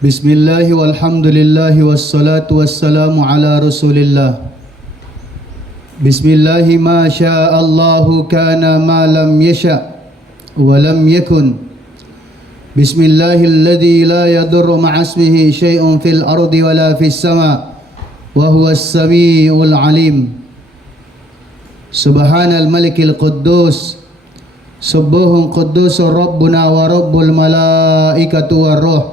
Bismillah walhamdulillah wassalatu wassalamu ala rasulillah. Bismillah ma sya'allahu kana ma lam yasha' wa lam yakun. Bismillahilladzi la yadurru ma'asmihi syai'un fil ardi wa la fis sama' wa huwas sami'ul alim. Subhanal malikil quddus Subuhun quddusur rabbuna wa rabbul malaikatu war ruh.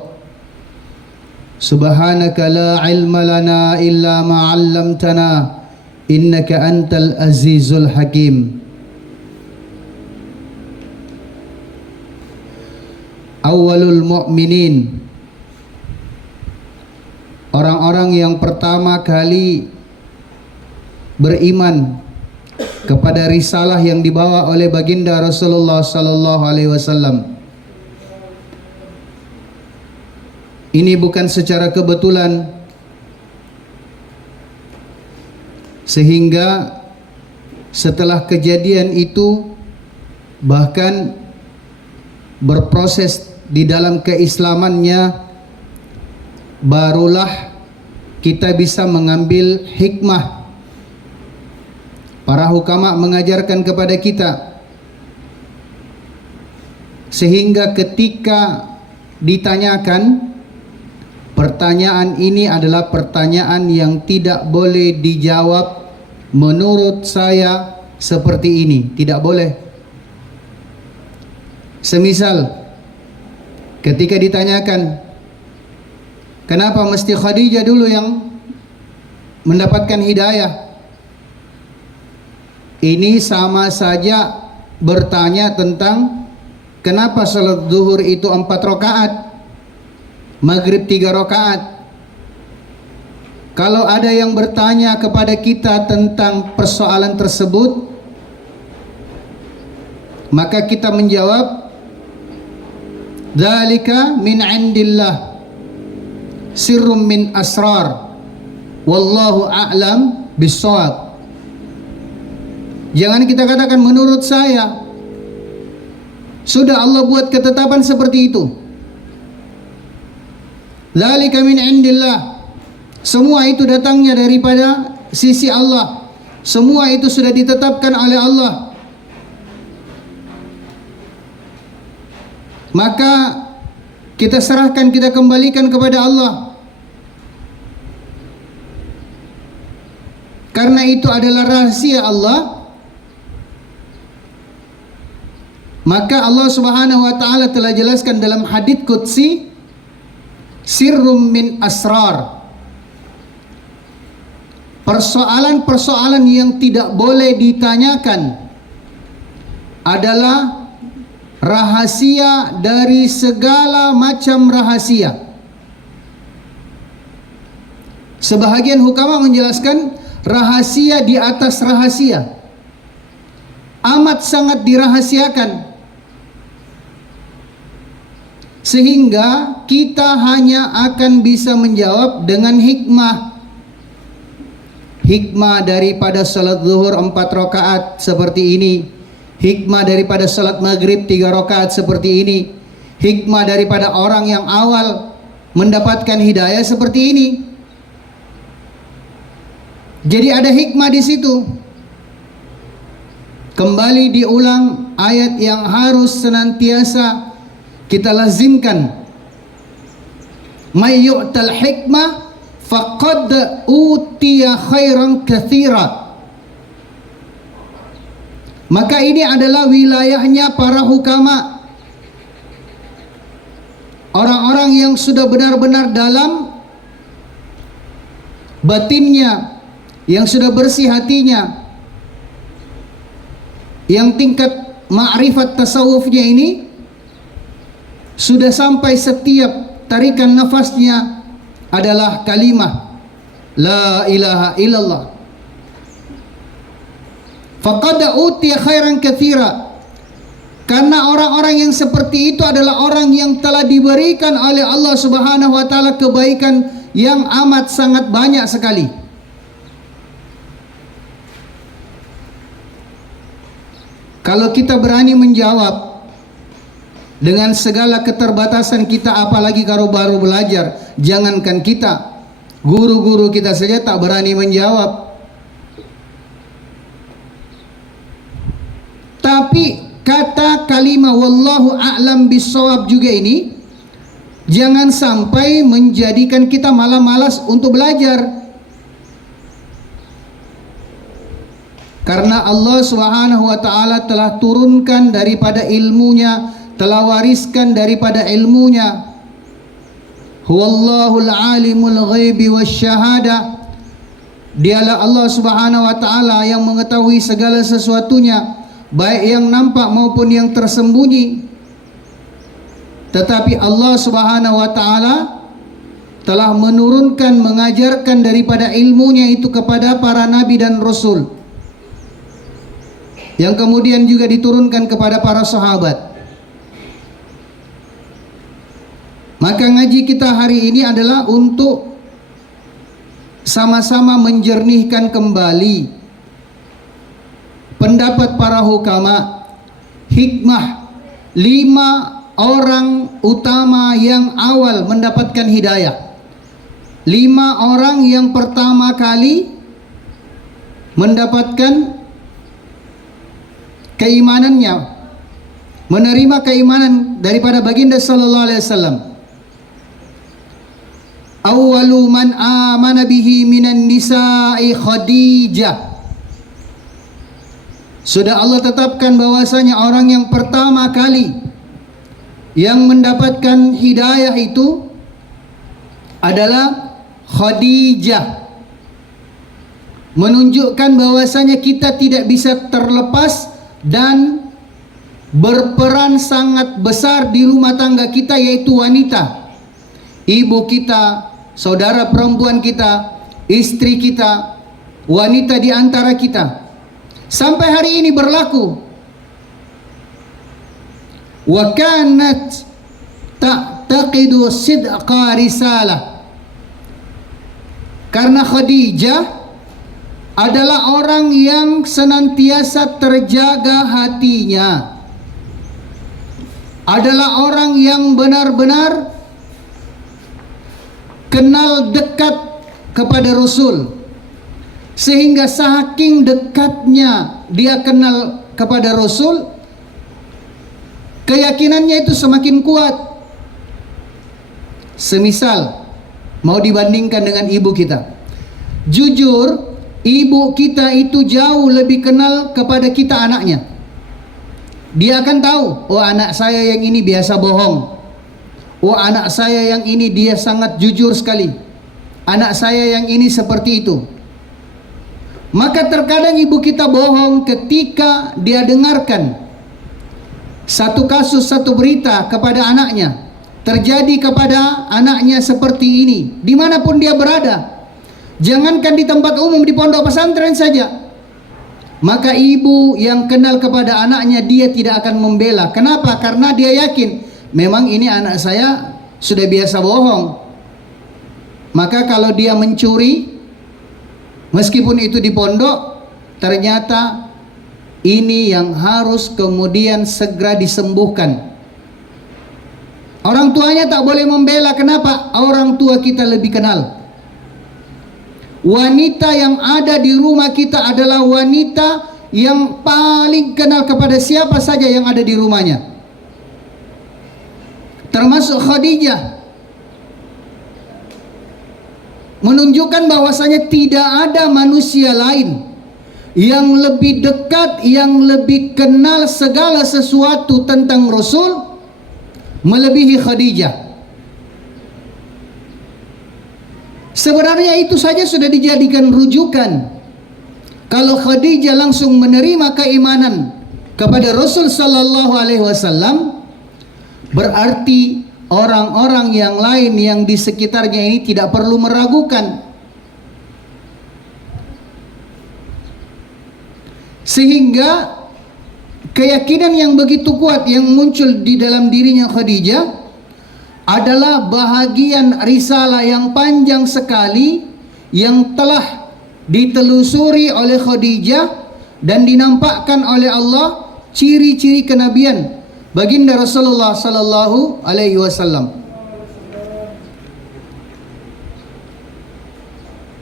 Subhanaka la ilma lana illa ma 'allamtana innaka antal azizul hakim. Awwalul mu'minin, orang-orang yang pertama kali beriman kepada risalah yang dibawa oleh baginda Rasulullah sallallahu alaihi wasallam. Ini bukan secara kebetulan, sehingga setelah kejadian itu bahkan berproses di dalam keislamannya, barulah kita bisa mengambil hikmah. Para hukama mengajarkan kepada kita, sehingga ketika ditanyakan, pertanyaan ini adalah pertanyaan yang tidak boleh dijawab menurut saya seperti ini, tidak boleh. Semisal ketika ditanyakan, kenapa mesti Khadijah dulu yang mendapatkan hidayah? Ini sama saja bertanya tentang kenapa salat zuhur itu 4 rakaat, maghrib 3 rakaat. Kalau ada yang bertanya kepada kita tentang persoalan tersebut, maka kita menjawab, dzalika min indillah, sirrum min asrar, wallahu a'lam bissawab. Jangan kita katakan menurut saya. Sudah Allah buat ketetapan seperti itu. Dzalika min indillah. Semua itu datangnya daripada sisi Allah. Semua itu sudah ditetapkan oleh Allah. Maka kita serahkan, kita kembalikan kepada Allah. Karena itu adalah rahasia Allah. Maka Allah Subhanahu wa taala telah jelaskan dalam hadits qudsi, sirrum min asrar. Persoalan-persoalan yang tidak boleh ditanyakan adalah rahasia dari segala macam rahasia. Sebahagian hukama menjelaskan rahasia di atas rahasia, amat sangat dirahasiakan, sehingga kita hanya akan bisa menjawab dengan hikmah. Hikmah daripada salat zuhur 4 rakaat seperti ini, hikmah daripada salat maghrib 3 rakaat seperti ini, hikmah daripada orang yang awal mendapatkan hidayah seperti ini. Jadi ada hikmah di situ. Kembali diulang ayat yang harus senantiasa kita lazimkan. May yu'tal hikmah faqad utiya khairan katsira. Maka ini adalah wilayahnya para hukama, orang-orang yang sudah benar-benar dalam batinnya, yang sudah bersih hatinya, yang tingkat ma'rifat tasawufnya ini sudah sampai setiap tarikan nafasnya adalah kalimah la ilaha illallah. Faqad utiya khairan katsira. Karena orang-orang yang seperti itu adalah orang yang telah diberikan oleh Allah Subhanahu wa taala kebaikan yang amat sangat banyak sekali. Kalau kita berani menjawab Dengan segala keterbatasan kita, apalagi kalau baru belajar, jangankan kita, guru-guru kita saja tak berani menjawab. Tapi kata kalimat wallahu a'lam bissawab juga ini jangan sampai menjadikan kita malah malas untuk belajar. Karena Allah Subhanahu wa taala telah turunkan daripada ilmunya, telah wariskan daripada ilmunya. Huwallahul alimul ghaibi wasyahada. Dialah Allah Subhanahu wa taala yang mengetahui segala sesuatunya, baik yang nampak maupun yang tersembunyi. Tetapi Allah Subhanahu wa taala telah menurunkan, mengajarkan daripada ilmunya itu kepada para nabi dan rasul, yang kemudian juga diturunkan kepada para sahabat. Maka ngaji kita hari ini adalah untuk sama-sama menjernihkan kembali pendapat para hukama, hikmah 5 orang utama yang awal mendapatkan hidayah. 5 orang yang pertama kali mendapatkan keimanannya, menerima keimanan daripada baginda sallallahu alaihi wasallam. Awwalu man amana bihi minan nisa'i Khadijah. Sudah Allah tetapkan bahwasanya orang yang pertama kali yang mendapatkan hidayah itu adalah Khadijah. Menunjukkan bahwasanya kita tidak bisa terlepas dan berperan sangat besar di rumah tangga kita, yaitu wanita. Ibu kita, saudara perempuan kita, istri kita, wanita di antara kita. Sampai hari ini berlaku. Wa kanat ta'taqidu sidqa risalah. Karena Khadijah adalah orang yang senantiasa terjaga hatinya, adalah orang yang benar-benar kenal dekat kepada Rasul, sehingga saking dekatnya dia kenal kepada Rasul, keyakinannya itu semakin kuat. Semisal mau dibandingkan dengan ibu kita, jujur ibu kita itu jauh lebih kenal kepada kita anaknya. Dia akan tahu, oh anak saya yang ini biasa bohong, oh anak saya yang ini dia sangat jujur sekali, anak saya yang ini seperti itu. Maka terkadang ibu kita bohong ketika dia dengarkan satu kasus, satu berita kepada anaknya, terjadi kepada anaknya seperti ini, dimanapun dia berada. Jangankan di tempat umum, di pondok pesantren saja, maka ibu yang kenal kepada anaknya dia tidak akan membela. Kenapa? Karena dia yakin memang ini anak saya sudah biasa bohong. Maka kalau dia mencuri, meskipun itu di pondok, ternyata ini yang harus kemudian segera disembuhkan. Orang tuanya tak boleh membela. Kenapa? Orang tua kita lebih kenal. Wanita yang ada di rumah kita adalah wanita yang paling kenal kepada siapa saja yang ada di rumahnya, termasuk Khadijah. Menunjukkan bahwasanya tidak ada manusia lain yang lebih dekat, yang lebih kenal segala sesuatu tentang Rasul melebihi Khadijah. Sebenarnya itu saja sudah dijadikan rujukan. Kalau Khadijah langsung menerima keimanan kepada Rasul sallallahu alaihi wasallam, berarti orang-orang yang lain yang di sekitarnya ini tidak perlu meragukan. Sehingga keyakinan yang begitu kuat yang muncul di dalam dirinya Khadijah adalah bahagian risalah yang panjang sekali yang telah ditelusuri oleh Khadijah dan dinampakkan oleh Allah ciri-ciri kenabian, baginda Rasulullah sallallahu alaihi wasallam.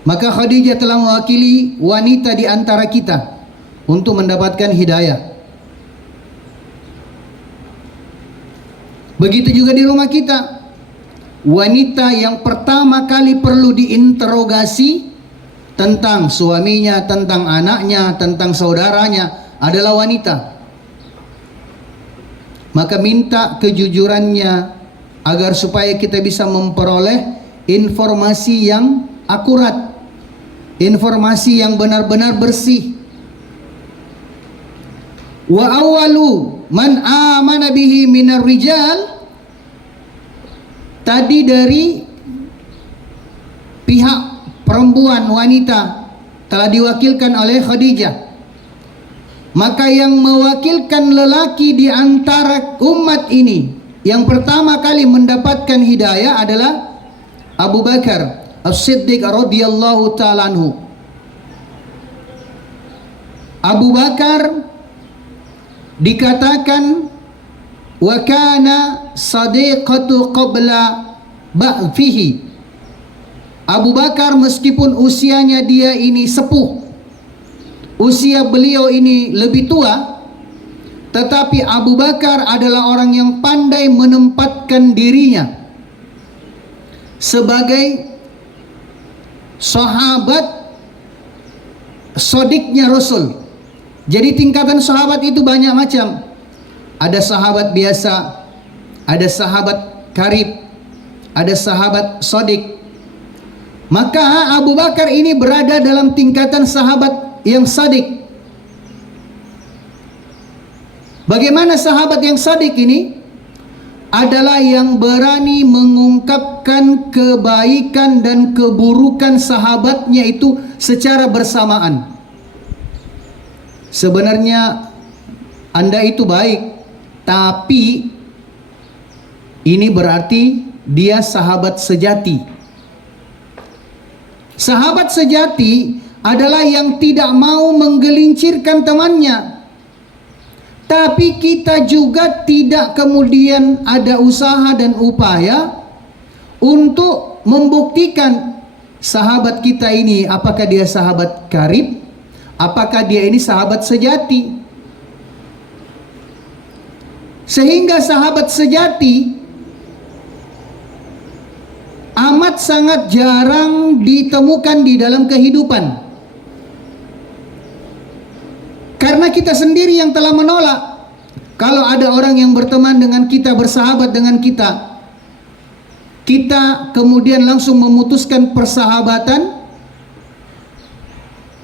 Maka Khadijah telah mewakili wanita di antara kita untuk mendapatkan hidayah. Begitu juga di rumah kita. Wanita yang pertama kali perlu diinterogasi tentang suaminya, tentang anaknya, tentang saudaranya adalah wanita. Maka minta kejujurannya agar supaya kita bisa memperoleh informasi yang akurat, informasi yang benar-benar bersih. Wa awwalu man amana bihi minar rijal, tadi dari pihak perempuan, wanita telah diwakilkan oleh Khadijah. Maka yang mewakilkan lelaki di antara umat ini yang pertama kali mendapatkan hidayah adalah Abu Bakar As-Siddiq radhiyallahu ta'ala anhu. Abu Bakar dikatakan wa kana sadiqatu qabla ba'thihi. Abu Bakar meskipun usianya dia ini sepuh, usia beliau ini lebih tua, tetapi Abu Bakar adalah orang yang pandai menempatkan dirinya sebagai sahabat sodiknya Rasul. Jadi tingkatan sahabat itu banyak macam. Ada sahabat biasa, ada sahabat karib, ada sahabat sodik. Maka Abu Bakar ini berada dalam tingkatan sahabat yang sadik. Bagaimana sahabat yang sadik ini? Adalah yang berani mengungkapkan kebaikan dan keburukan sahabatnya itu secara bersamaan. Sebenarnya Anda itu baik, tapi ini berarti dia sahabat sejati. Sahabat sejati adalah yang tidak mau menggelincirkan temannya, tapi kita juga tidak kemudian ada usaha dan upaya untuk membuktikan sahabat kita ini apakah dia sahabat karib, apakah dia ini sahabat sejati. Sehingga sahabat sejati amat sangat jarang ditemukan di dalam kehidupan. Karena kita sendiri yang telah menolak. Kalau ada orang yang berteman dengan kita, bersahabat dengan kita, kita kemudian langsung memutuskan persahabatan,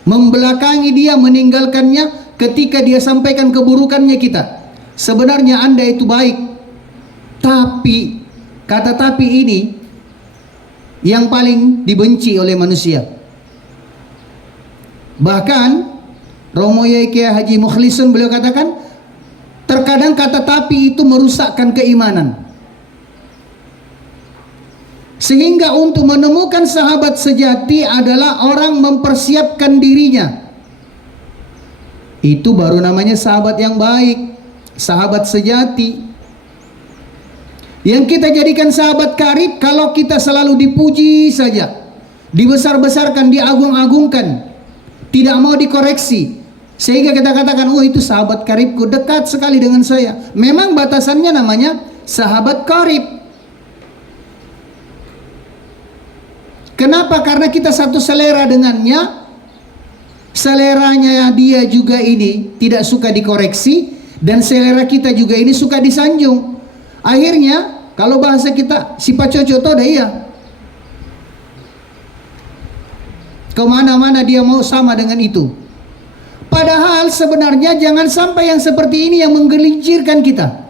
membelakangi dia, meninggalkannya ketika dia sampaikan keburukannya kita. Sebenarnya Anda itu baik, tapi kata tapi ini yang paling dibenci oleh manusia. Bahkan Romo Yai Kiai Haji Mukhlisun beliau katakan, terkadang kata tapi itu merusakkan keimanan. Sehingga untuk menemukan sahabat sejati adalah orang mempersiapkan dirinya. Itu baru namanya sahabat yang baik, sahabat sejati. Yang kita jadikan sahabat karib kalau kita selalu dipuji saja, dibesar-besarkan, diagung-agungkan, tidak mau dikoreksi. Sehingga kita katakan, oh itu sahabat karibku, dekat sekali dengan saya. Memang batasannya namanya sahabat karib. Kenapa? Karena kita satu selera dengannya. Seleranya dia juga ini tidak suka dikoreksi, dan selera kita juga ini suka disanjung. Akhirnya kalau bahasa kita si pacoco toh dah iya. Kemana-mana dia mau sama dengan itu. Padahal sebenarnya jangan sampai yang seperti ini yang menggelincirkan kita.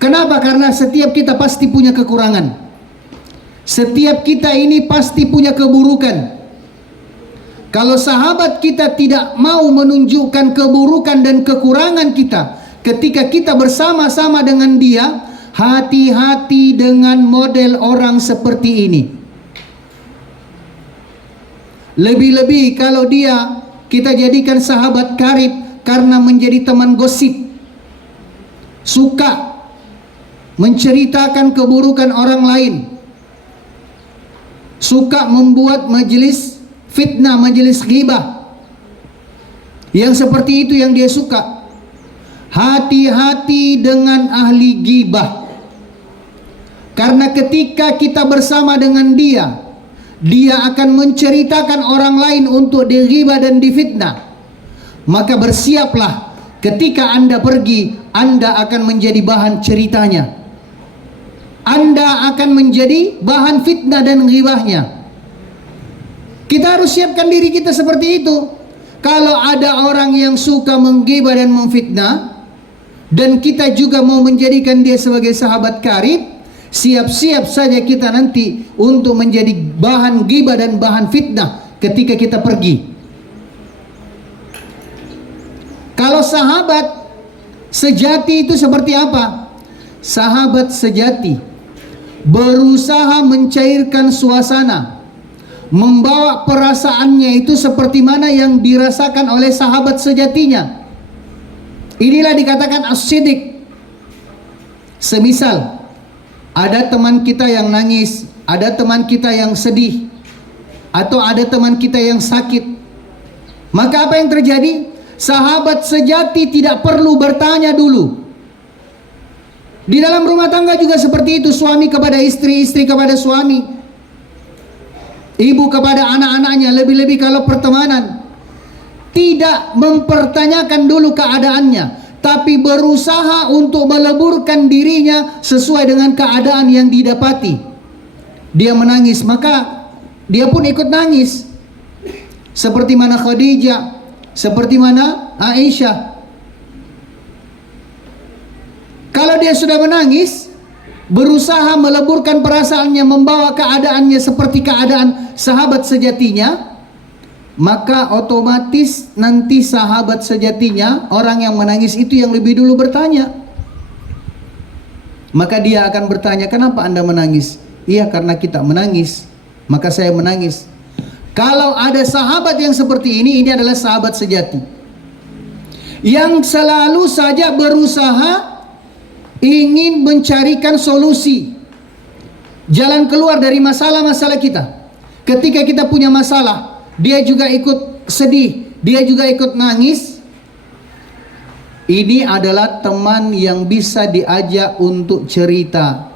Kenapa? Karena setiap kita pasti punya kekurangan. Setiap kita ini pasti punya keburukan. Kalau sahabat kita tidak mau menunjukkan keburukan dan kekurangan kita ketika kita bersama-sama dengan dia, hati-hati dengan model orang seperti ini. Lebih-lebih kalau dia kita jadikan sahabat karib karena menjadi teman gosip, suka menceritakan keburukan orang lain, suka membuat majelis fitnah, majelis ghibah. Yang seperti itu yang dia suka. Hati-hati dengan ahli ghibah. Karena ketika kita bersama dengan dia, dia akan menceritakan orang lain untuk dighibah dan difitnah. Maka bersiaplah, ketika Anda pergi, Anda akan menjadi bahan ceritanya. Anda akan menjadi bahan fitnah dan ghibahnya. Kita harus siapkan diri kita seperti itu. Kalau ada orang yang suka menggibah dan memfitnah, dan kita juga mau menjadikan dia sebagai sahabat karib, siap-siap saja kita nanti untuk menjadi bahan ghibah dan bahan fitnah ketika kita pergi. Kalau sahabat sejati itu seperti apa? Sahabat sejati berusaha mencairkan suasana, membawa perasaannya itu seperti mana yang dirasakan oleh sahabat sejatinya. Inilah dikatakan as-siddiq. Semisal ada teman kita yang nangis, ada teman kita yang sedih, atau ada teman kita yang sakit, maka apa yang terjadi? Sahabat sejati tidak perlu bertanya dulu. Di dalam rumah tangga juga seperti itu, suami kepada istri, istri kepada suami, ibu kepada anak-anaknya, lebih-lebih kalau pertemanan. Tidak mempertanyakan dulu keadaannya, tapi berusaha untuk meleburkan dirinya sesuai dengan keadaan yang didapati. Dia menangis, maka dia pun ikut nangis. Seperti mana Khadijah, seperti mana Aisyah. Kalau dia sudah menangis, berusaha meleburkan perasaannya, membawa keadaannya seperti keadaan sahabat sejatinya, maka otomatis nanti sahabat sejatinya, orang yang menangis itu yang lebih dulu bertanya. Maka dia akan bertanya, kenapa Anda menangis? Iya, karena kita menangis, maka saya menangis. Kalau ada sahabat yang seperti ini adalah sahabat sejati, yang selalu saja berusaha ingin mencarikan solusi, jalan keluar dari masalah-masalah kita. Ketika kita punya masalah, dia juga ikut sedih, dia juga ikut nangis. Ini adalah teman yang bisa diajak untuk cerita,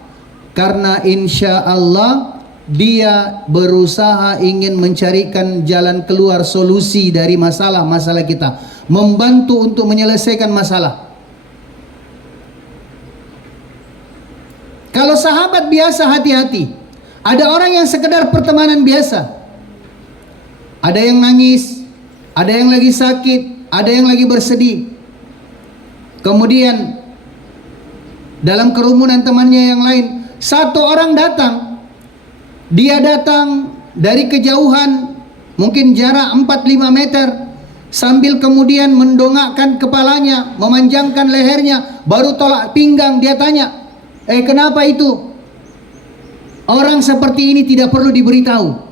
karena insya Allah dia berusaha ingin mencarikan jalan keluar, solusi dari masalah-masalah kita, membantu untuk menyelesaikan masalah. Kalau sahabat biasa, hati-hati. Ada orang yang sekedar pertemanan biasa, ada yang nangis, ada yang lagi sakit, ada yang lagi bersedih. Kemudian dalam kerumunan temannya yang lain, satu orang datang. Dia datang dari kejauhan, mungkin jarak 4-5 meter, sambil kemudian mendongakkan kepalanya, memanjangkan lehernya, baru tolak pinggang. Dia tanya, kenapa itu? Orang seperti ini tidak perlu diberitahu.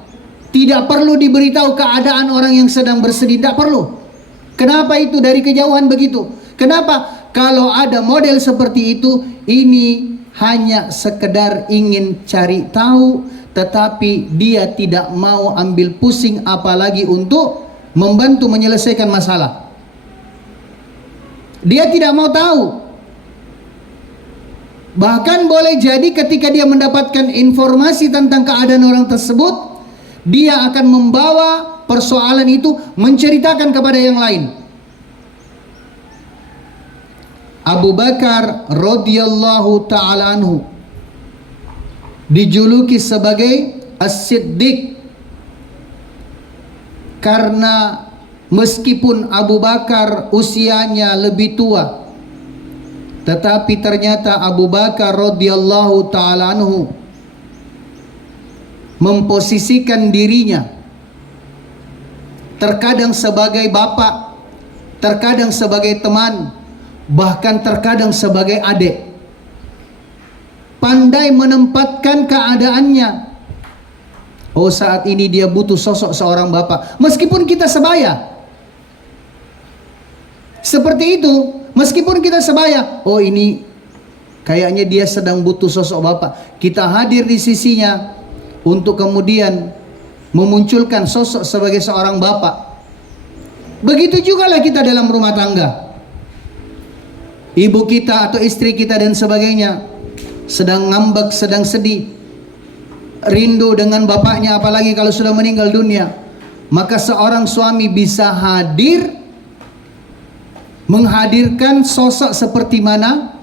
Tidak perlu diberitahu keadaan orang yang sedang bersedih, tidak perlu. Kenapa itu dari kejauhan begitu? Kenapa? Kalau ada model seperti itu, ini hanya sekedar ingin cari tahu, tetapi dia tidak mau ambil pusing apalagi untuk membantu menyelesaikan masalah. Dia tidak mau tahu. Bahkan boleh jadi ketika dia mendapatkan informasi tentang keadaan orang tersebut, dia akan membawa persoalan itu menceritakan kepada yang lain. Abu Bakar radhiyallahu ta'ala anhu dijuluki sebagai As-Siddiq, karena meskipun Abu Bakar usianya lebih tua, tetapi ternyata Abu Bakar radhiyallahu ta'ala anhu memposisikan dirinya terkadang sebagai bapak, terkadang sebagai teman, bahkan terkadang sebagai adik. Pandai menempatkan keadaannya. Oh, saat ini dia butuh sosok seorang bapak, meskipun kita sebaya. Seperti itu, meskipun kita sebaya. Oh, ini Kayaknya dia sedang butuh sosok bapak. Kita hadir di sisinya untuk kemudian memunculkan sosok sebagai seorang bapak. Begitu juga lah kita dalam rumah tangga. Ibu kita atau istri kita dan sebagainya sedang ngambek, sedang sedih, rindu dengan bapaknya, apalagi kalau sudah meninggal dunia. Maka seorang suami bisa hadir, menghadirkan sosok seperti mana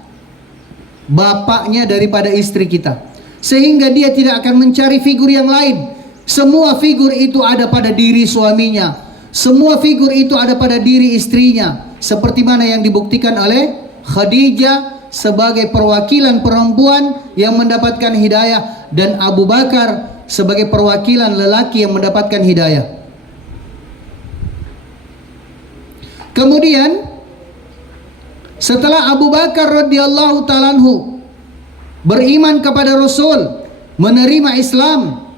bapaknya daripada istri kita, sehingga dia tidak akan mencari figur yang lain. Semua figur itu ada pada diri suaminya, semua figur itu ada pada diri istrinya, seperti mana yang dibuktikan oleh Khadijah sebagai perwakilan perempuan yang mendapatkan hidayah, dan Abu Bakar sebagai perwakilan lelaki yang mendapatkan hidayah. Kemudian setelah Abu Bakar radhiyallahu ta'ala anhu beriman kepada Rasul, menerima Islam,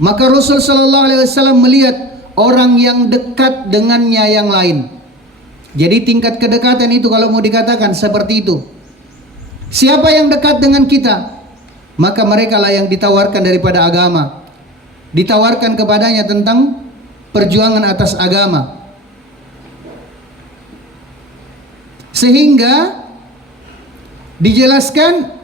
maka Rasul sallallahu alaihi wasallam melihat orang yang dekat dengannya yang lain. Jadi tingkat kedekatan itu kalau mau dikatakan seperti itu. Siapa yang dekat dengan kita, maka mereka lah yang ditawarkan daripada agama, ditawarkan kepadanya tentang perjuangan atas agama. Sehingga dijelaskan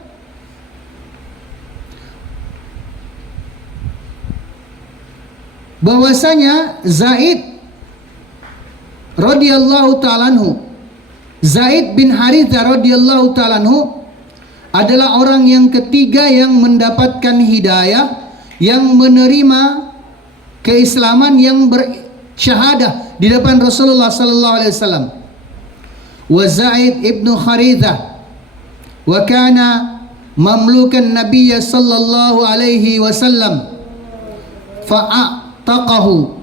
bahwasanya Zaid radhiyallahu ta'ala anhu, Zaid bin Harithah radhiyallahu ta'ala anhu adalah orang yang ketiga yang mendapatkan hidayah, yang menerima keislaman, yang bersyahadah di depan Rasulullah sallallahu alaihi wasallam. Wa Zaid ibnu Harithah wa kana mamlukan Nabiy sallallahu alaihi wasallam fa'ataqahu.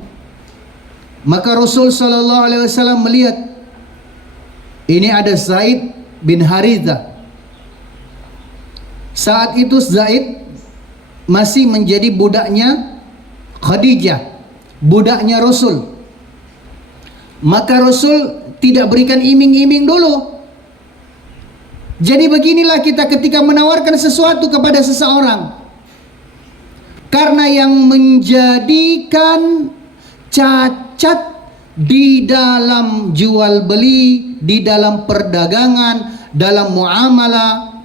Maka Rasul sallallahu alaihi wasallam melihat ini ada Zaid bin Harithah. Saat itu Zaid masih menjadi budaknya Khadijah, budaknya Rasul. Maka Rasul tidak berikan iming-iming dulu. Jadi beginilah kita ketika menawarkan sesuatu kepada seseorang, karena yang menjadikan cacat di dalam jual beli, di dalam perdagangan, dalam muamalah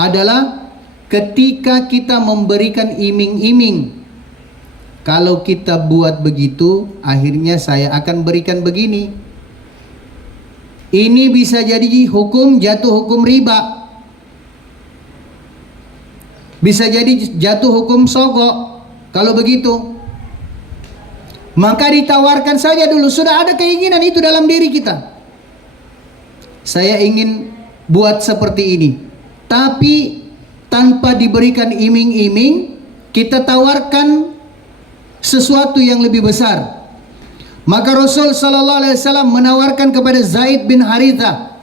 adalah ketika kita memberikan iming-iming. Kalau kita buat begitu, akhirnya saya akan berikan begini. Ini bisa jadi hukum, jatuh hukum riba, bisa jadi jatuh hukum sogok. Kalau begitu, maka ditawarkan saja dulu. Sudah ada keinginan itu dalam diri kita, saya ingin buat seperti ini, tapi tanpa diberikan iming-iming, kita tawarkan sesuatu yang lebih besar. Maka Rasul sallallahu alaihi wasallam menawarkan kepada Zaid bin Harithah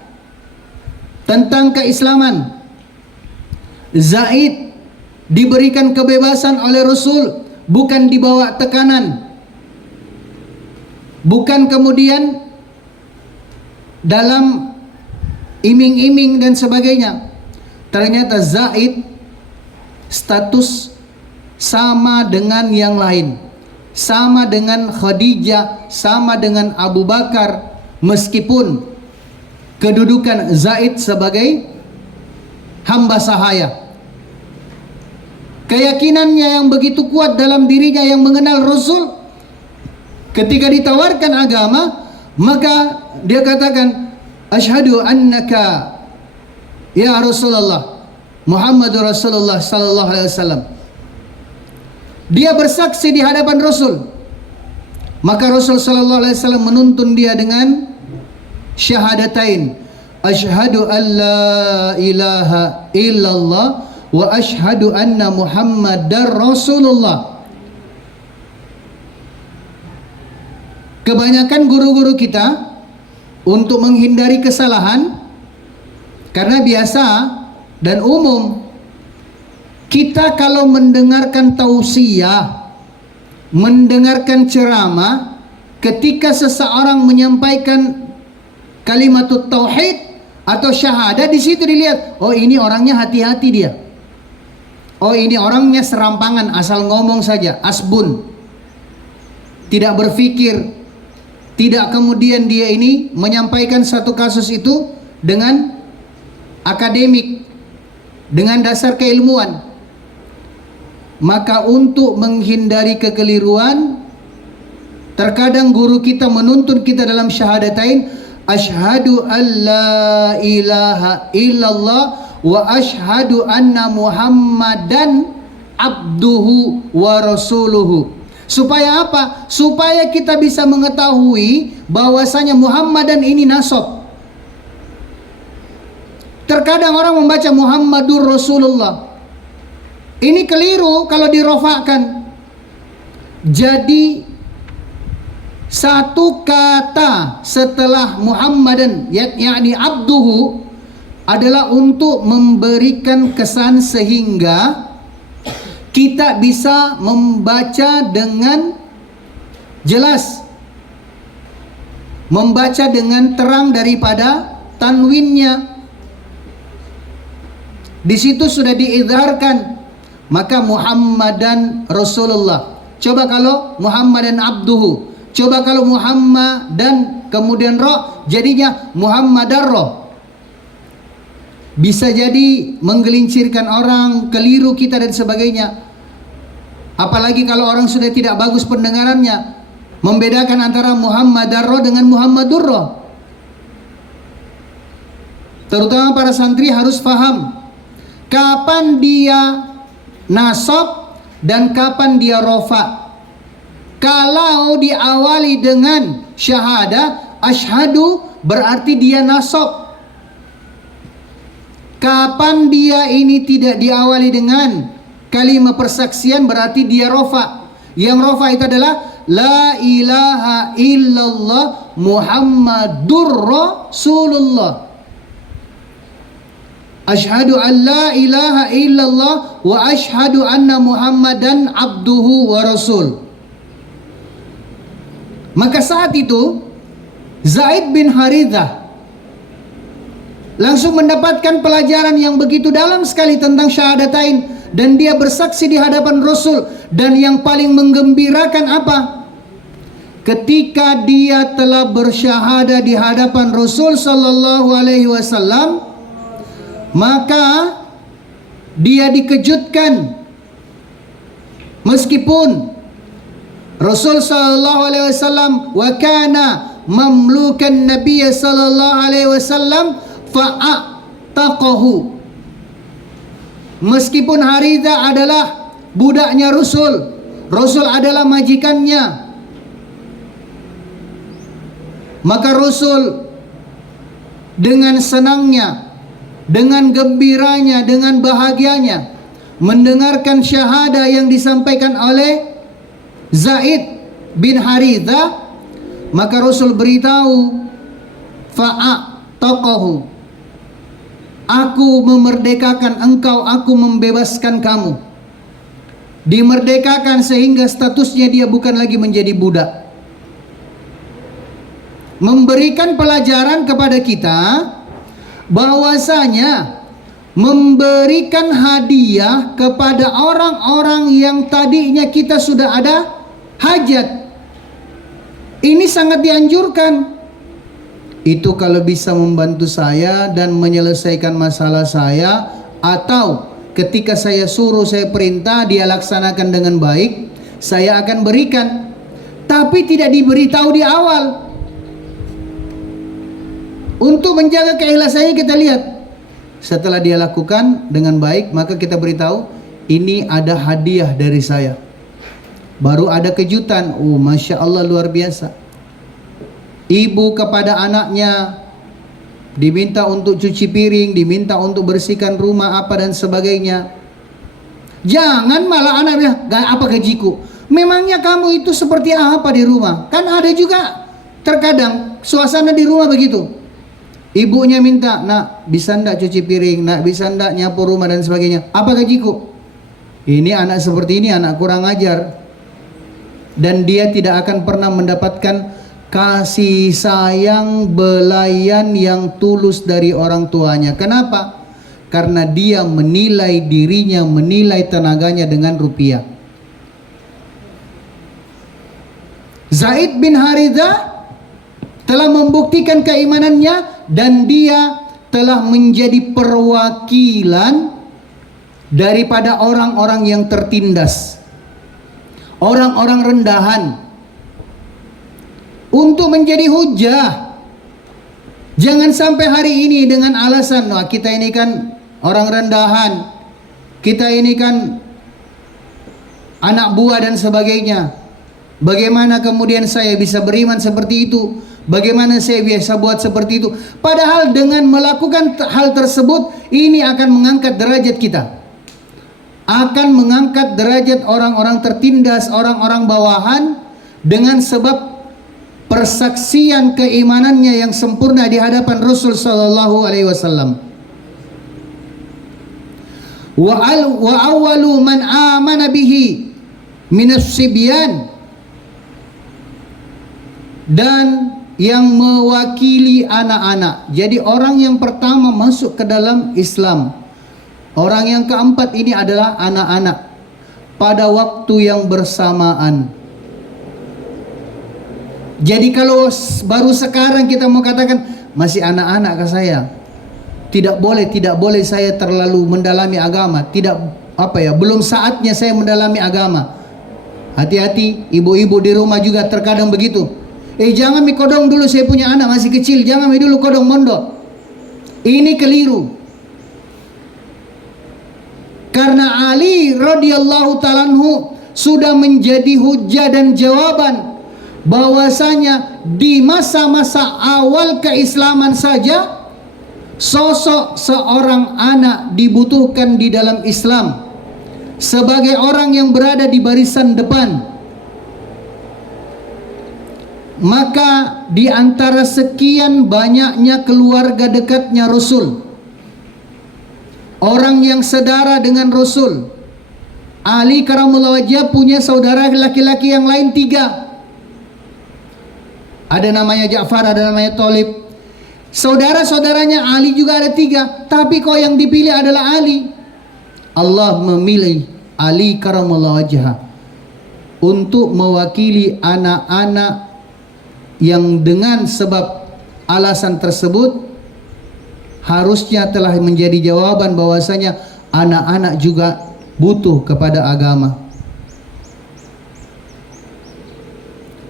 tentang keislaman. Zaid diberikan kebebasan oleh Rasul, bukan dibawa tekanan, bukan kemudian dalam iming-iming dan sebagainya. Ternyata Zaid status sama dengan yang lain, sama dengan Khadijah, sama dengan Abu Bakar, meskipun kedudukan Zaid sebagai hamba sahaya. Keyakinannya yang begitu kuat dalam dirinya yang mengenal Rasul, ketika ditawarkan agama, maka dia katakan, asyhadu annaka ya Rasulullah Muhammadur Rasulullah sallallahu alaihi wasallam. Dia bersaksi di hadapan Rasul. Maka Rasul sallallahu alaihi wasallam menuntun dia dengan syahadatain, asyhadu an la ilaha illallah wa asyhadu anna Muhammadar Rasulullah. Kebanyakan guru-guru kita untuk menghindari kesalahan, karena biasa dan umum kita kalau mendengarkan tausiah, mendengarkan ceramah, ketika seseorang menyampaikan kalimat tauhid, atau syahadah, di situ dilihat, oh ini orangnya hati-hati dia. Oh ini orangnya serampangan, asal ngomong saja, asbun. Tidak berpikir, tidak kemudian dia ini menyampaikan satu kasus itu dengan akademik, dengan dasar keilmuan. Maka untuk menghindari kekeliruan, terkadang guru kita menuntun kita dalam syahadatain, asyhadu an la ilaha illallah wa asyhadu anna Muhammadan abduhu wa rasuluhu. Supaya apa? Supaya kita bisa mengetahui bahwasanya Muhammadan ini nasab. Terkadang orang membaca Muhammadur Rasulullah. Ini keliru kalau dirofakkan. Jadi satu kata setelah Muhammadan, yakni abduhu, adalah untuk memberikan kesan sehingga kita bisa membaca dengan jelas, membaca dengan terang daripada tanwinnya. Di situ sudah diizharkan, maka Muhammadan Rasulullah. Coba kalau Muhammadan abduhu, coba kalau Muhammad dan kemudian roh, jadinya Muhammadar roh. Bisa jadi menggelincirkan orang, keliru kita dan sebagainya. Apalagi kalau orang sudah tidak bagus pendengarannya, membedakan antara Muhammadar roh dengan Muhammadur roh. Terutama para santri harus paham kapan dia nasab dan kapan dia rofa. Kalau diawali dengan syahadah, asyhadu, berarti dia nasab. Kapan dia ini tidak diawali dengan kalimat persaksian, berarti dia rofa. Yang rofa itu adalah la ilaha illallah Muhammadur Rasulullah. Asyhadu an la ilaha illallah wa asyhadu anna Muhammadan abduhu wa rasul. Maka saat itu Zaid bin Harithah langsung mendapatkan pelajaran yang begitu dalam sekali tentang syahadatain, dan dia bersaksi di hadapan Rasul. Dan yang paling menggembirakan apa? Ketika dia telah bersyahadah di hadapan Rasul sallallahu alaihi wasallam, maka dia dikejutkan, meskipun Rasul sallallahu alaihi wasallam wa kana mamlukan Nabi sallallahu alaihi wasallam fa'ataqahu. Meskipun Harithah adalah budaknya Rasul, Rasul adalah majikannya, maka Rasul dengan senangnya, dengan gembiranya, dengan bahagianya mendengarkan syahadah yang disampaikan oleh Zaid bin Harithah. Maka Rasul beritahu, fa'ataqahu, aku memerdekakan engkau, aku membebaskan kamu. Dimerdekakan sehingga statusnya dia bukan lagi menjadi budak. Memberikan pelajaran kepada kita bahwasanya memberikan hadiah kepada orang-orang yang tadinya kita sudah ada hajat, ini sangat dianjurkan. Itu kalau bisa membantu saya dan menyelesaikan masalah saya, atau ketika saya suruh, saya perintah, dia laksanakan dengan baik, saya akan berikan. Tapi tidak diberitahu di awal. Untuk menjaga keikhlasannya, kita lihat setelah dia lakukan dengan baik, maka kita beritahu, ini ada hadiah dari saya. Baru ada kejutan, oh Masya Allah, luar biasa. Ibu kepada anaknya diminta untuk cuci piring, diminta untuk bersihkan rumah apa dan sebagainya. Jangan malah anaknya, gak apa gajiku. Memangnya kamu itu seperti apa di rumah? Kan ada juga terkadang suasana di rumah begitu. Ibunya minta, nak bisa ndak cuci piring, nak bisa ndak nyapu rumah dan sebagainya. Apa gajiku? Ini anak seperti ini anak kurang ajar. Dan dia tidak akan pernah mendapatkan kasih sayang belayan yang tulus dari orang tuanya. Kenapa? Karena dia menilai dirinya, menilai tenaganya dengan rupiah. Zaid bin Harithah telah membuktikan keimanannya dan dia telah menjadi perwakilan daripada orang-orang yang tertindas, orang-orang rendahan, untuk menjadi hujah. Jangan sampai hari ini dengan alasan, wah kita ini kan orang rendahan, kita ini kan anak buah dan sebagainya. Bagaimana kemudian saya bisa beriman seperti itu? Bagaimana saya bisa buat seperti itu? Padahal dengan melakukan hal tersebut, ini akan mengangkat derajat kita, akan mengangkat derajat orang-orang tertindas, orang-orang bawahan, dengan sebab persaksian keimanannya yang sempurna di hadapan Rasul sallallahu alaihi wasallam. Wa awwalu man amana bihi minas sibyan, dan yang mewakili anak-anak. Jadi orang yang pertama masuk ke dalam Islam, orang yang keempat ini adalah anak-anak pada waktu yang bersamaan. Jadi kalau baru sekarang kita mau katakan masih anak-anak ke saya, tidak boleh saya terlalu mendalami agama, belum saatnya saya mendalami agama. Hati-hati, ibu-ibu di rumah juga terkadang begitu. Jangan kodong dulu, saya punya anak masih kecil, jangan dulu kodong mondok. Ini keliru. Karena Ali radhiyallahu ta'ala anhu sudah menjadi hujah dan jawaban bahwasanya di masa-masa awal keislaman saja sosok seorang anak dibutuhkan di dalam Islam sebagai orang yang berada di barisan depan. Maka di antara sekian banyaknya keluarga dekatnya Rasul, orang yang sedara dengan Rasul, Ali karamullah wajah punya saudara laki-laki yang lain 3. Ada namanya Ja'far, ada namanya Thalib. Saudara-saudaranya Ali juga ada 3, tapi kok yang dipilih adalah Ali. Allah memilih Ali karamullah wajah untuk mewakili anak-anak yang dengan sebab alasan tersebut harusnya telah menjadi jawaban bahwasanya anak-anak juga butuh kepada agama.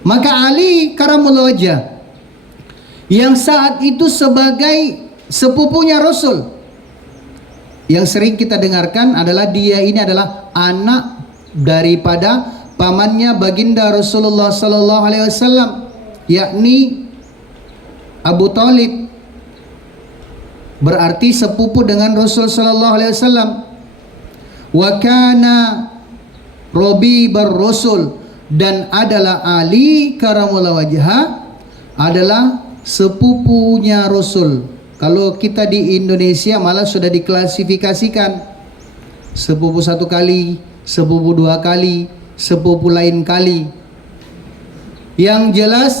Maka Ali karamullah wajah yang saat itu sebagai sepupunya Rasul, yang sering kita dengarkan adalah dia ini adalah anak daripada pamannya baginda Rasulullah sallallahu alaihi wasallam, yakni Abu Thalib, berarti sepupu dengan Rasul sallallahu alaihi wasallam. Wa kana Rabibar Rasul, dan adalah Ali karamullah wajha adalah sepupunya Rasul. Kalau kita di Indonesia malah sudah diklasifikasikan sepupu 1 kali, sepupu 2 kali, sepupu lain kali. Yang jelas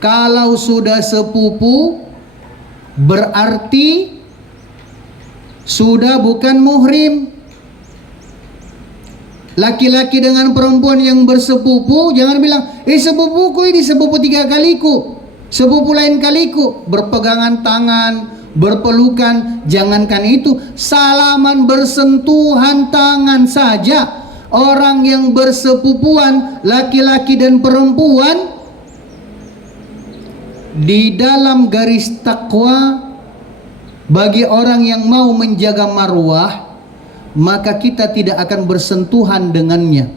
kalau sudah sepupu berarti sudah bukan muhrim. Laki-laki dengan perempuan yang bersepupu, jangan bilang sepupuku ini sepupu 3 kaliku, sepupu lain kaliku. Berpegangan tangan, berpelukan, jangankan itu, salaman bersentuhan tangan saja. Orang yang bersepupuan laki-laki dan perempuan di dalam garis takwa bagi orang yang mau menjaga marwah, maka kita tidak akan bersentuhan dengannya.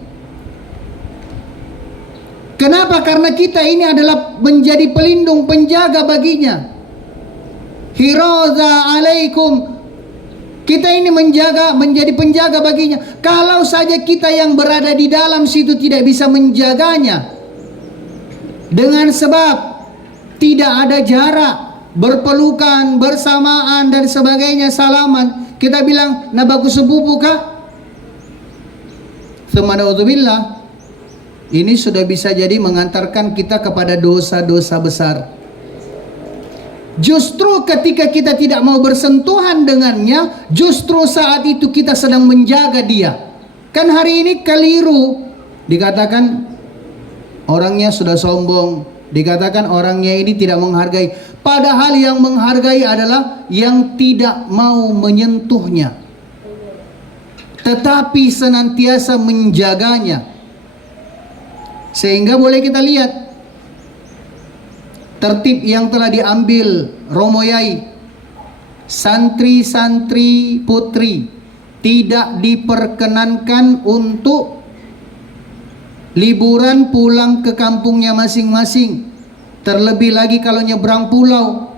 Kenapa? Karena kita ini adalah menjadi pelindung, penjaga baginya. Hiraza alaikum, kita ini menjadi penjaga baginya. Kalau saja kita yang berada di dalam situ tidak bisa menjaganya, dengan sebab tidak ada jarak, berpelukan, bersamaan dan sebagainya, salaman, kita bilang nabaku sepupu kah? Tsumma na'udzubillah. ini sudah bisa jadi mengantarkan kita kepada dosa-dosa besar. Justru ketika kita tidak mau bersentuhan dengannya, justru saat itu kita sedang menjaga dia. Kan hari ini keliru, dikatakan orangnya sudah sombong, dikatakan orangnya ini tidak menghargai. Padahal yang menghargai adalah yang tidak mau menyentuhnya, tetapi senantiasa menjaganya. Sehingga boleh kita lihat tertib yang telah diambil Romo Yai, santri-santri putri tidak diperkenankan untuk liburan pulang ke kampungnya masing-masing. Terlebih lagi kalau nyebrang pulau,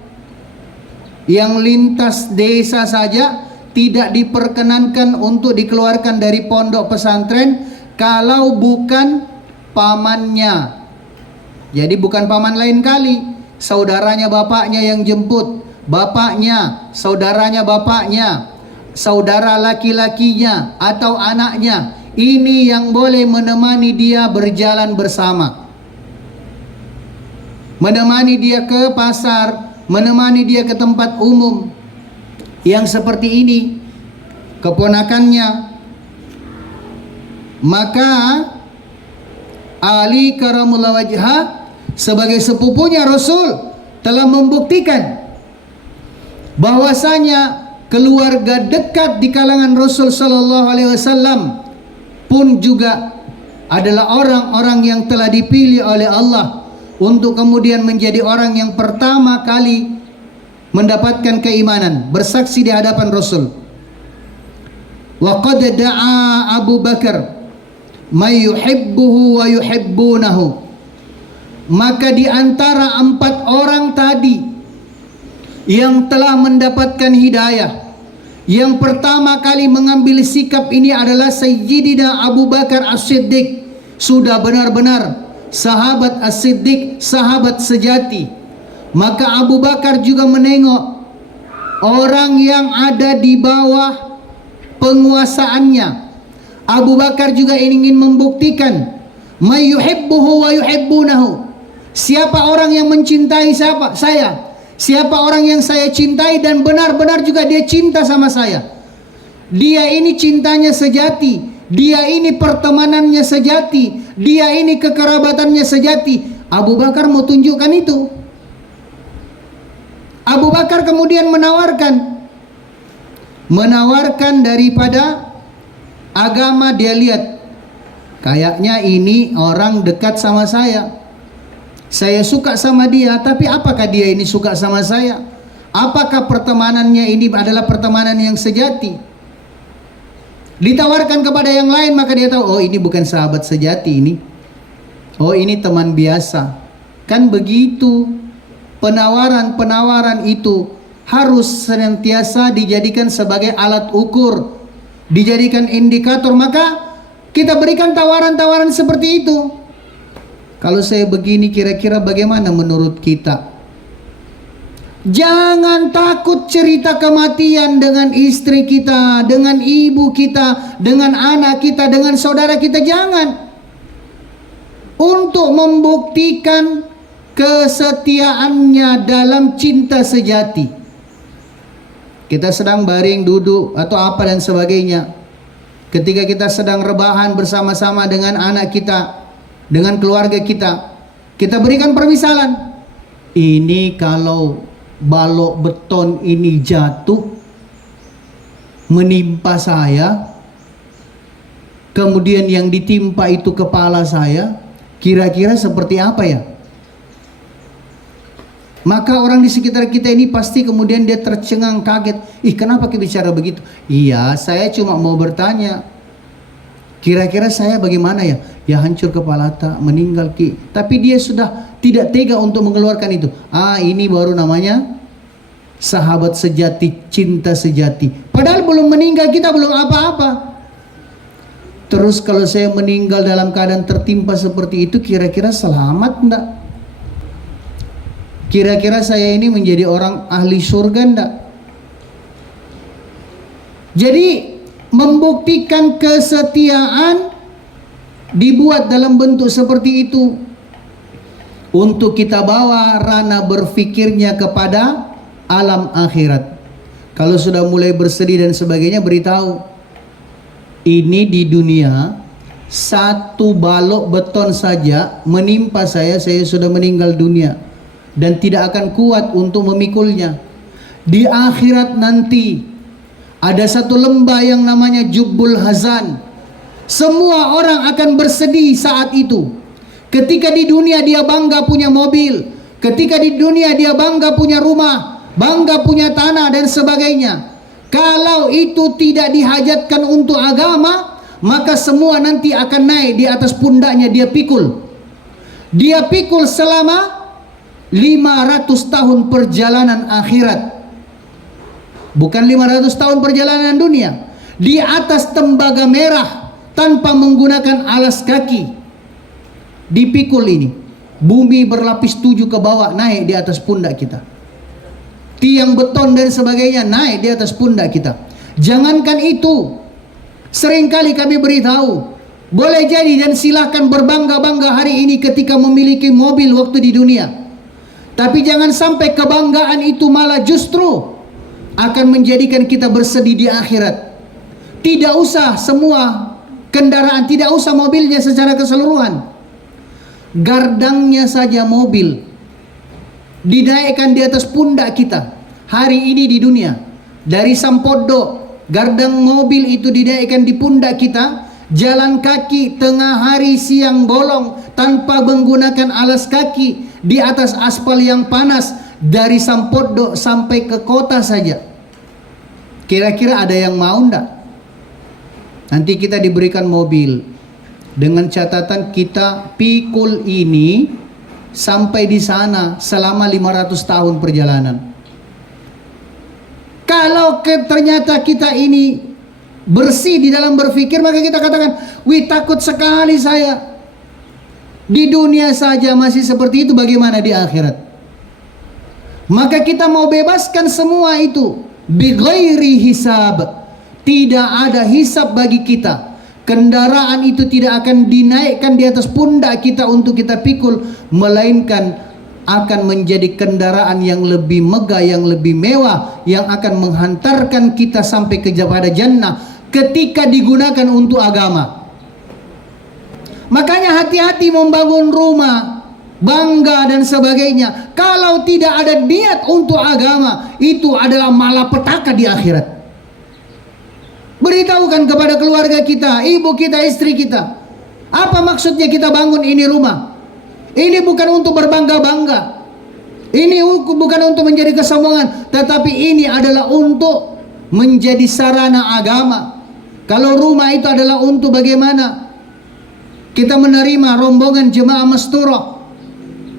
yang lintas desa saja tidak diperkenankan untuk dikeluarkan dari pondok pesantren kalau bukan pamannya. Jadi bukan paman lain kali, saudaranya bapaknya yang jemput, bapaknya, saudaranya bapaknya, saudara laki-lakinya atau anaknya. Ini yang boleh menemani dia berjalan bersama, menemani dia ke pasar, menemani dia ke tempat umum. Yang seperti ini keponakannya, maka Ali karamullah wajhah sebagai sepupunya Rasul telah membuktikan bahwasanya keluarga dekat di kalangan Rasul sallallahu alaihi wasallam pun juga adalah orang-orang yang telah dipilih oleh Allah untuk kemudian menjadi orang yang pertama kali mendapatkan keimanan, bersaksi di hadapan Rasul. Wa qad da'a Abu Bakar may yuhibbuhu wa yuhibbunahu. Maka di antara 4 orang tadi yang telah mendapatkan hidayah, yang pertama kali mengambil sikap ini adalah Sayyidina Abu Bakar As-Siddiq. Sudah benar-benar sahabat As-Siddiq, sahabat sejati. Maka Abu Bakar juga menengok orang yang ada di bawah penguasaannya. Abu Bakar juga ingin membuktikan may yuhibbuhu wa yuhibbunahu. Siapa orang yang mencintai saya? Siapa orang yang saya cintai dan benar-benar juga dia cinta sama saya? Dia ini cintanya sejati, dia ini pertemanannya sejati, dia ini kekerabatannya sejati. Abu Bakar mau tunjukkan itu. Abu Bakar kemudian menawarkan daripada agama. Dia lihat kayaknya ini orang dekat sama saya suka sama dia, tapi apakah dia ini suka sama saya? Apakah pertemanannya ini adalah pertemanan yang sejati? Ditawarkan kepada yang lain, maka dia tahu, oh ini bukan sahabat sejati ini. Oh ini teman biasa. Kan begitu. Penawaran-penawaran itu harus senantiasa dijadikan sebagai alat ukur, dijadikan indikator. Maka kita berikan tawaran-tawaran seperti itu. Kalau saya begini, kira-kira bagaimana menurut kita? Jangan takut cerita kematian dengan istri kita, dengan ibu kita, dengan anak kita, dengan saudara kita. Jangan. Untuk membuktikan kesetiaannya dalam cinta sejati. Kita sedang baring, duduk, atau apa dan sebagainya. Ketika kita sedang rebahan bersama-sama dengan anak kita, dengan keluarga kita, kita berikan permisalan. Ini kalau balok beton ini jatuh menimpa saya, kemudian yang ditimpa itu kepala saya, kira-kira seperti apa ya? Maka orang di sekitar kita ini pasti kemudian dia tercengang, kaget. Ih, kenapa kita bicara begitu? Iya, saya cuma mau bertanya, kira-kira saya bagaimana ya? Ya hancur kepala tak, meninggal ki. Tapi dia sudah tidak tega untuk mengeluarkan itu. Ah, ini baru namanya sahabat sejati, cinta sejati. Padahal belum meninggal, kita belum apa-apa. Terus kalau saya meninggal dalam keadaan tertimpa seperti itu, kira-kira selamat enggak? Kira-kira saya ini menjadi orang ahli surga enggak? Jadi membuktikan kesetiaan dibuat dalam bentuk seperti itu untuk kita bawa ranah berfikirnya kepada alam akhirat. Kalau sudah mulai bersedih dan sebagainya, beritahu, ini di dunia satu balok beton saja menimpa saya sudah meninggal dunia dan tidak akan kuat untuk memikulnya. Di akhirat nanti ada satu lembah yang namanya Jubbul Hazan. Semua orang akan bersedih saat itu. Ketika di dunia dia bangga punya mobil, ketika di dunia dia bangga punya rumah, bangga punya tanah dan sebagainya. Kalau itu tidak dihajatkan untuk agama, maka semua nanti akan naik di atas pundaknya, dia pikul. Dia pikul selama 500 tahun perjalanan akhirat. Bukan 500 tahun perjalanan dunia. Di atas tembaga merah tanpa menggunakan alas kaki. Dipikul ini. Bumi berlapis 7 ke bawah naik di atas pundak kita. Tiang beton dan sebagainya naik di atas pundak kita. Jangankan itu, seringkali kami beritahu, boleh jadi dan silahkan berbangga-bangga hari ini ketika memiliki mobil waktu di dunia. Tapi jangan sampai kebanggaan itu malah justru akan menjadikan kita bersedih di akhirat. Tidak usah semua kendaraan, tidak usah mobilnya secara keseluruhan. Gardangnya saja mobil dinaikkan di atas pundak kita hari ini di dunia. Dari Sampodo, gardang mobil itu dinaikkan di pundak kita. Jalan kaki tengah hari siang bolong tanpa menggunakan alas kaki di atas aspal yang panas dari Sampodo sampai ke kota saja. Kira-kira ada yang mau ndak? Nanti kita diberikan mobil dengan catatan kita pikul ini sampai di sana selama 500 tahun perjalanan. Kalau ternyata kita ini bersih di dalam berpikir, maka kita katakan, wih takut sekali saya. Di dunia saja masih seperti itu, bagaimana di akhirat? Maka kita mau bebaskan semua itu. Bighairi hisab. Tidak ada hisab bagi kita. Kendaraan itu tidak akan dinaikkan di atas pundak kita untuk kita pikul, melainkan akan menjadi kendaraan yang lebih megah, yang lebih mewah, yang akan menghantarkan kita sampai kepada jannah ketika digunakan untuk agama. Makanya hati-hati membangun rumah, bangga dan sebagainya. Kalau tidak ada niat untuk agama, itu adalah malapetaka di akhirat. Beritahukan kepada keluarga kita, ibu kita, istri kita, apa maksudnya kita bangun ini rumah. Ini bukan untuk berbangga-bangga. Ini bukan untuk menjadi kesombongan, tetapi ini adalah untuk menjadi sarana agama. Kalau rumah itu adalah untuk bagaimana kita menerima rombongan jemaah masturah,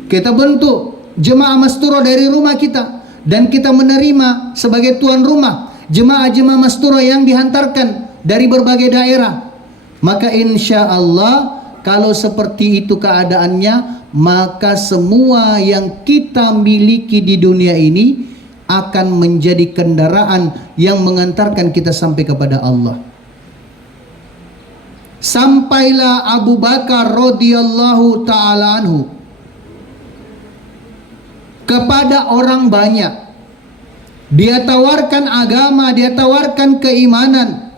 kita bentuk jemaah masturah dari rumah kita, dan kita menerima sebagai tuan rumah jemaah-jemaah masturah yang dihantarkan dari berbagai daerah. Maka insya Allah kalau seperti itu keadaannya, maka semua yang kita miliki di dunia ini akan menjadi kendaraan yang mengantarkan kita sampai kepada Allah. Sampailah Abu Bakar radhiyallahu ta'ala anhu kepada orang banyak. Dia tawarkan agama, dia tawarkan keimanan,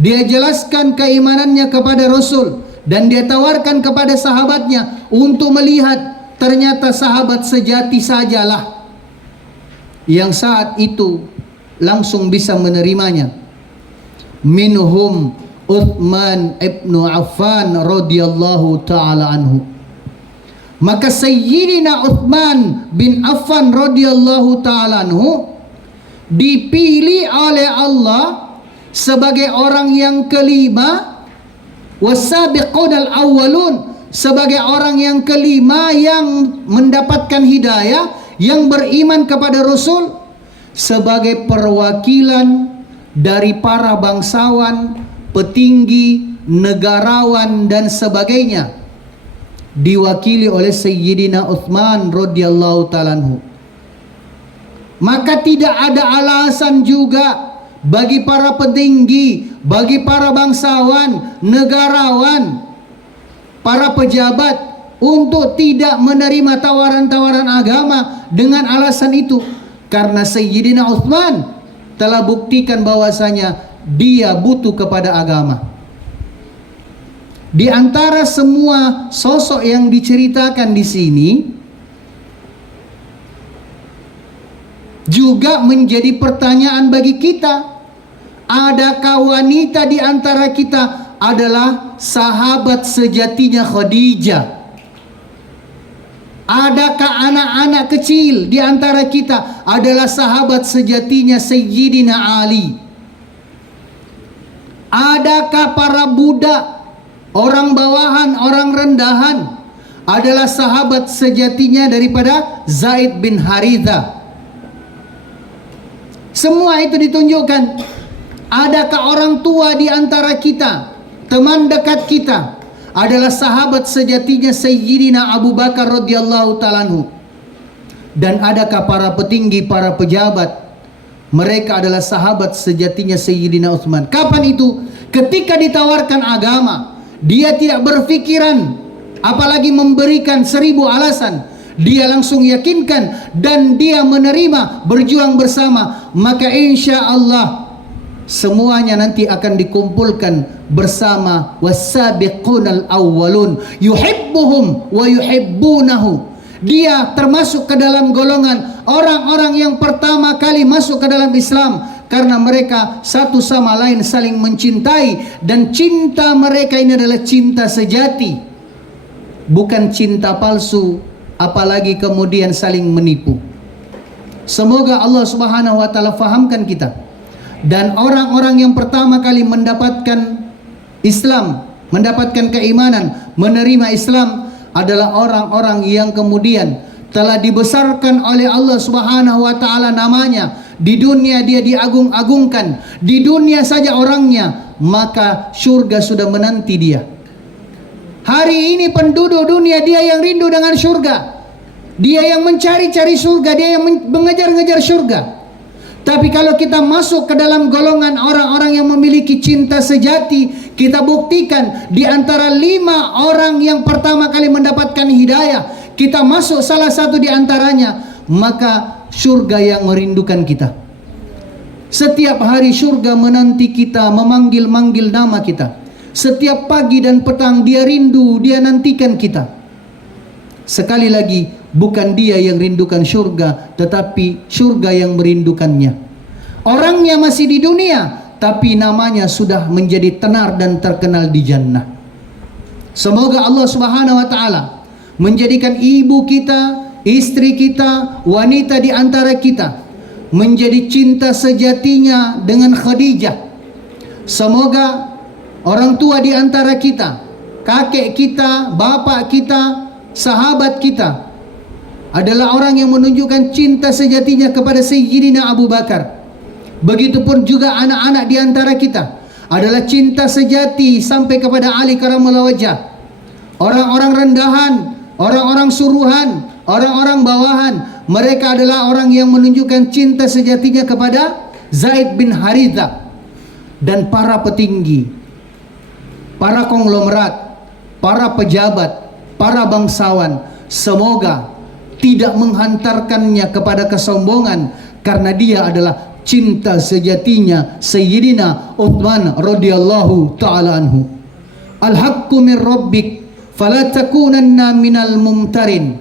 dia jelaskan keimanannya kepada Rasul, dan dia tawarkan kepada sahabatnya untuk melihat ternyata sahabat sejati sajalah yang saat itu langsung bisa menerimanya. Minhum Uthman ibnu Affan radhiyallahu ta'ala anhu. Maka Sayyidina Uthman bin Affan radhiyallahu ta'ala anhu dipilih oleh Allah sebagai orang yang kelima, wasabiqun al-awwalun, sebagai orang yang kelima yang mendapatkan hidayah, yang beriman kepada Rasul, sebagai perwakilan dari para bangsawan, petinggi, negarawan dan sebagainya, diwakili oleh Sayyidina Uthman radhiyallahu ta'ala anhu. Maka tidak ada alasan juga bagi para petinggi, bagi para bangsawan, negarawan para pejabat untuk tidak menerima tawaran-tawaran agama dengan alasan itu, karena Sayyidina Utsman telah buktikan bahwasanya dia butuh kepada agama. Di antara semua sosok yang diceritakan di sini juga menjadi pertanyaan bagi kita. Adakah wanita di antara kita adalah sahabat sejatinya Khadijah? Adakah anak-anak kecil di antara kita adalah sahabat sejatinya Sayyidina Ali? Adakah para budak, orang bawahan, orang rendahan adalah sahabat sejatinya daripada Zaid bin Haritha? Semua itu ditunjukkan. Adakah orang tua di antara kita, teman dekat kita, adalah sahabat sejatinya Sayyidina Abu Bakar radhiyallahu ta'ala anhu? Dan adakah para petinggi, para pejabat, mereka adalah sahabat sejatinya Sayyidina Utsman? Kapan itu? Ketika ditawarkan agama, dia tidak berpikiran apalagi memberikan 1000 alasan. Dia langsung yakinkan dan dia menerima, berjuang bersama. Maka insya Allah semuanya nanti akan dikumpulkan bersama. Wasabiqunal awwalun yuhibbuhum wa yuhibbunahu. Dia termasuk ke dalam golongan orang-orang yang pertama kali masuk ke dalam Islam, karena mereka satu sama lain saling mencintai, dan cinta mereka ini adalah cinta sejati, bukan cinta palsu, apalagi kemudian saling menipu. Semoga Allah Subhanahu wa taala fahamkan kita. Dan orang-orang yang pertama kali mendapatkan Islam, mendapatkan keimanan, menerima Islam adalah orang-orang yang kemudian telah dibesarkan oleh Allah Subhanahu wa taala namanya. Di dunia dia diagung-agungkan, di dunia saja orangnya, maka surga sudah menanti dia. Hari ini penduduk dunia dia yang rindu dengan surga, dia yang mencari-cari surga, dia yang mengejar-ngejar surga. Tapi kalau kita masuk ke dalam golongan orang-orang yang memiliki cinta sejati, kita buktikan di antara 5 orang yang pertama kali mendapatkan hidayah, kita masuk salah satu di antaranya, maka surga yang merindukan kita. Setiap hari surga menanti kita, memanggil-manggil nama kita. Setiap pagi dan petang dia rindu, dia nantikan kita. Sekali lagi, bukan dia yang rindukan surga, tetapi surga yang merindukannya. Orangnya masih di dunia, tapi namanya sudah menjadi tenar dan terkenal di jannah. Semoga Allah Subhanahu wa taala menjadikan ibu kita, istri kita, wanita di antara kita menjadi cinta sejatinya dengan Khadijah. Semoga orang tua di antara kita, kakek kita, bapak kita, sahabat kita adalah orang yang menunjukkan cinta sejatinya kepada Sayyidina Abu Bakar. Begitupun juga anak-anak di antara kita adalah cinta sejati sampai kepada Ali karamallahu wajhah. Orang-orang rendahan, orang-orang suruhan, orang-orang bawahan, mereka adalah orang yang menunjukkan cinta sejatinya kepada Zaid bin Haritha. Dan para petinggi, para konglomerat, para pejabat, para bangsawan, semoga tidak menghantarkannya kepada kesombongan, karena dia adalah cinta sejatinya Sayyidina Utsman radhiyallahu ta'ala anhu. Al-haqqu min rabbik fala takunanna minal mumtarin.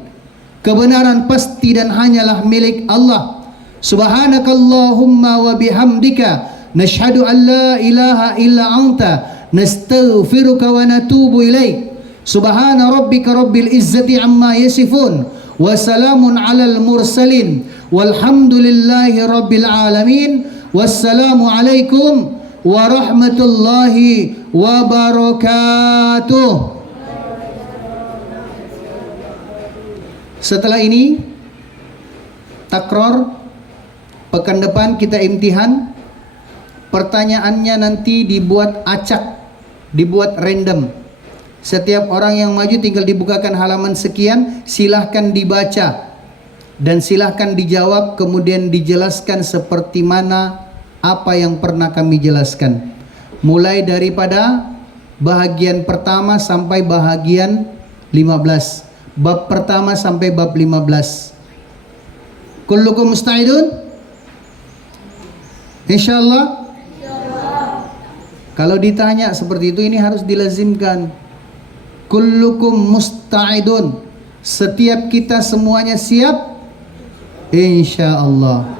Kebenaran pasti dan hanyalah milik Allah. Subhanakallahumma wa bihamdika nashhadu an la ilaha illa anta nastaghfiruka wa natubu ilaik. Subhana rabbika rabbil izzati amma yasifun wa salamun alal mursalin walhamdulillahi rabbil alamin. Wassalamu alaikum warahmatullahi wabarakatuh. Setelah ini takror, pekan depan kita imtihan. Pertanyaannya nanti dibuat acak, dibuat random. Setiap orang yang maju tinggal dibukakan halaman sekian, silahkan dibaca dan silahkan dijawab, kemudian dijelaskan seperti mana apa yang pernah kami jelaskan. Mulai daripada bahagian pertama sampai bahagian 15. Bab pertama sampai bab 15. Kullukum musta'idun? Insyaallah. Kalau ditanya seperti itu, ini harus dilazimkan. Kullukum musta'idun. Setiap kita semuanya siap? Insyaallah.